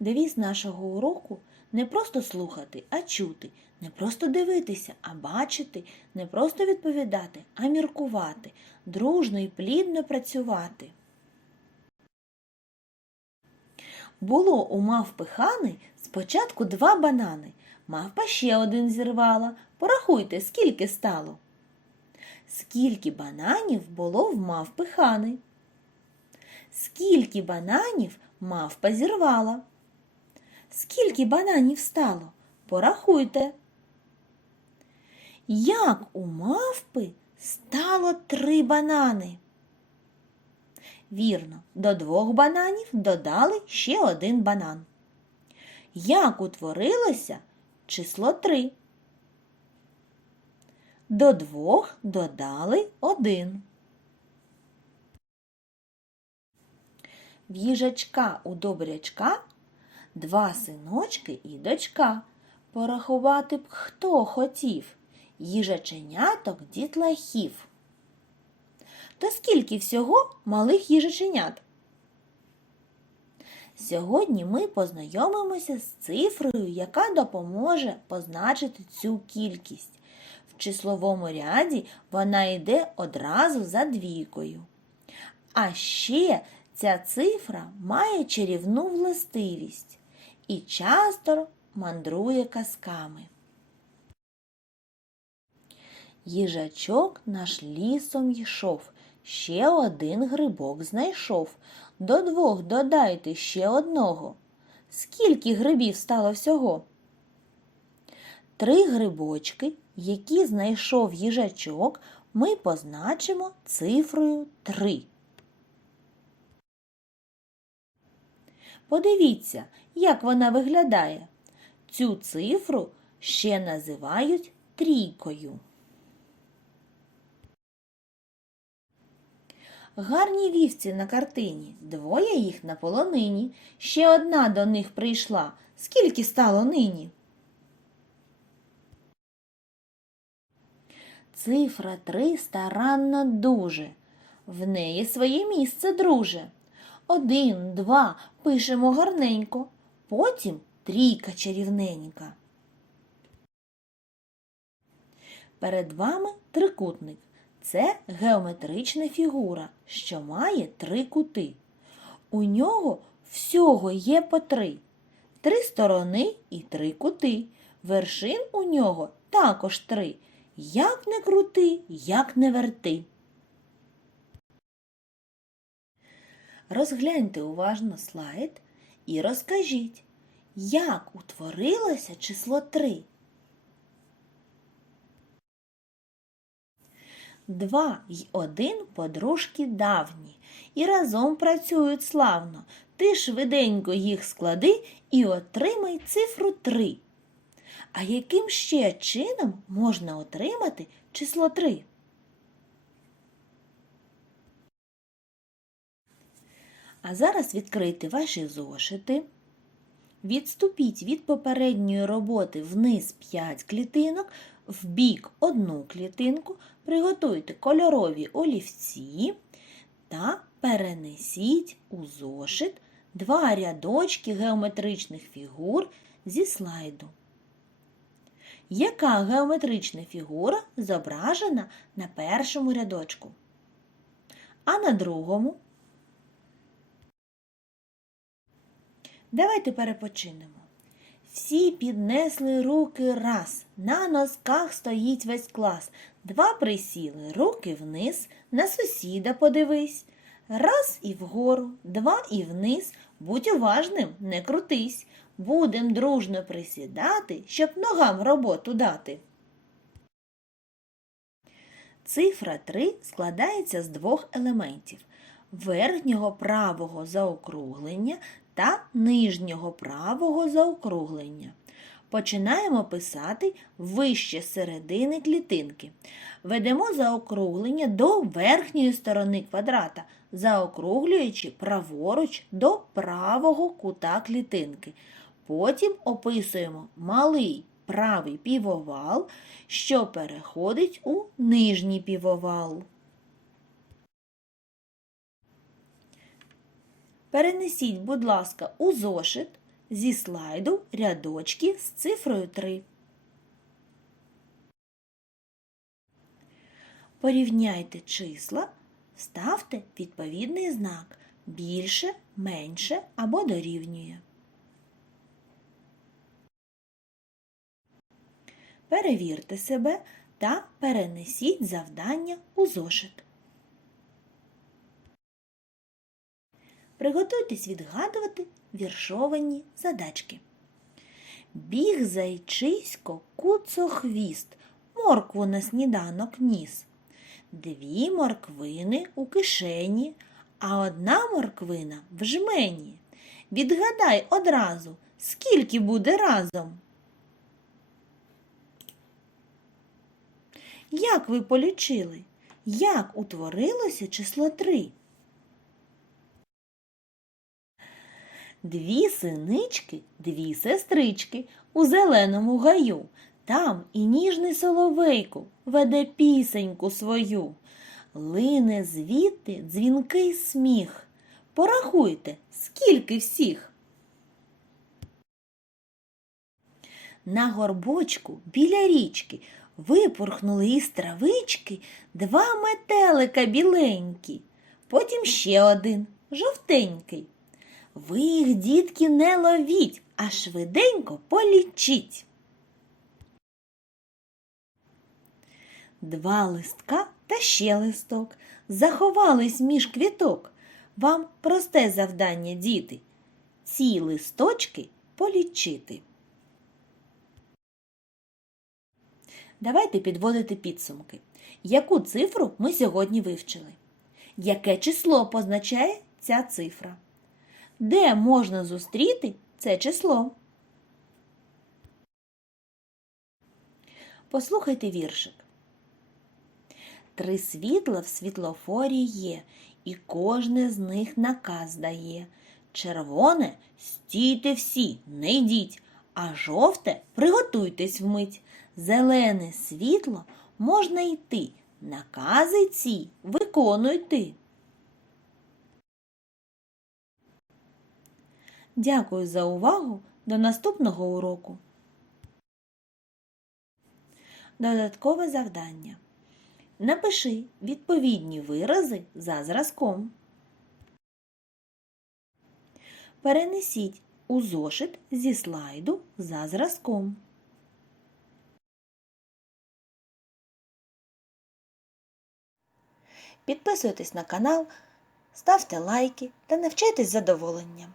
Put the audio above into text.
Девіз нашого уроку не просто слухати, а чути, не просто дивитися, а бачити, не просто відповідати, а міркувати, дружно і плідно працювати. Було у мавпи Хани спочатку два банани. Мавпа ще один зірвала. Порахуйте, скільки стало. Скільки бананів було в мавпи Хани? Скільки бананів мавпа зірвала? Скільки бананів стало? Порахуйте. Як у мавпи стало три банани? Вірно, до двох бананів додали ще один банан. Як утворилося число три? До двох додали один. В їжачка у добрячка два синочки і дочка. Порахувати б хто хотів їжаченяток дітлахів. То скільки всього малих їжаченят? Сьогодні ми познайомимося з цифрою, яка допоможе позначити цю кількість. В числовому ряді вона йде одразу за двійкою. А ще ця цифра має чарівну властивість і часто мандрує казками. Їжачок наш лісом йшов, ще один грибок знайшов. До двох додайте ще одного. Скільки грибів стало всього? Три грибочки, які знайшов їжачок, ми позначимо цифрою 3. Подивіться, як вона виглядає. Цю цифру ще називають трійкою. Гарні вівці на картині, двоє їх на полонині. Ще одна до них прийшла. Скільки стало нині? Цифра три старанна дуже. В неї своє місце, друже. Один, два пишемо гарненько, потім трійка чарівненька. Перед вами трикутник. Це геометрична фігура, що має три кути. У нього всього є по три. Три сторони і три кути. Вершин у нього також три. Як не крути, як не верти. Розгляньте уважно слайд і розкажіть, як утворилося число 3. Два й один подружки давні, і разом працюють славно. Ти швиденько їх склади і отримай цифру 3. А яким ще чином можна отримати число 3? А зараз відкрийте ваші зошити. Відступіть від попередньої роботи вниз 5 клітинок, в бік одну клітинку, приготуйте кольорові олівці та перенесіть у зошит два рядочки геометричних фігур зі слайду. Яка геометрична фігура зображена на першому рядочку? А на другому? Давайте перепочинемо. Всі піднесли руки раз. На носках стоїть весь клас. Два присіли, руки вниз, на сусіда подивись. Раз і вгору, два і вниз. Будь уважним, не крутись. Будем дружно присідати, щоб ногам роботу дати. Цифра 3 складається з двох елементів верхнього правого заокруглення та нижнього правого заокруглення. Починаємо писати вище середини клітинки. Ведемо заокруглення до верхньої сторони квадрата, заокруглюючи праворуч до правого кута клітинки. Потім описуємо малий правий півовал, що переходить у нижній півовал. Перенесіть, будь ласка, у зошит зі слайду рядочки з цифрою 3. Порівняйте числа, ставте відповідний знак більше, менше або дорівнює. Перевірте себе та перенесіть завдання у зошит. Приготуйтесь відгадувати віршовані задачки. Біг зайчисько куцохвіст, моркву на сніданок ніс. Дві морквини у кишені, а одна морквина в жмені. Відгадай одразу, скільки буде разом. Як ви полічили? Як утворилося число 3? Дві синички, дві сестрички у зеленому гаю. Там і ніжний соловейко веде пісеньку свою. Лине звідти дзвінкий сміх. Порахуйте, скільки всіх. На горбочку біля річки випорхнули із травички два метелика біленькі, потім ще один жовтенький. Ви їх, дітки, не ловіть, а швиденько полічіть. Два листка та ще листок заховались між квіток. Вам просте завдання, діти, ці листочки полічити. Давайте підводити підсумки. Яку цифру ми сьогодні вивчили? Яке число позначає ця цифра? Де можна зустріти це число? Послухайте віршик. Три світла в світлофорі є, і кожне з них наказ дає. Червоне стійте всі, не йдіть, а жовте приготуйтесь вмить. Зелене світло можна йти, накази ці виконуйте. Дякую за увагу. До наступного уроку. Додаткове завдання. Напиши відповідні вирази за зразком. Перенесіть у зошит зі слайду за зразком. Підписуйтесь на канал, ставте лайки та навчайтесь задоволенням.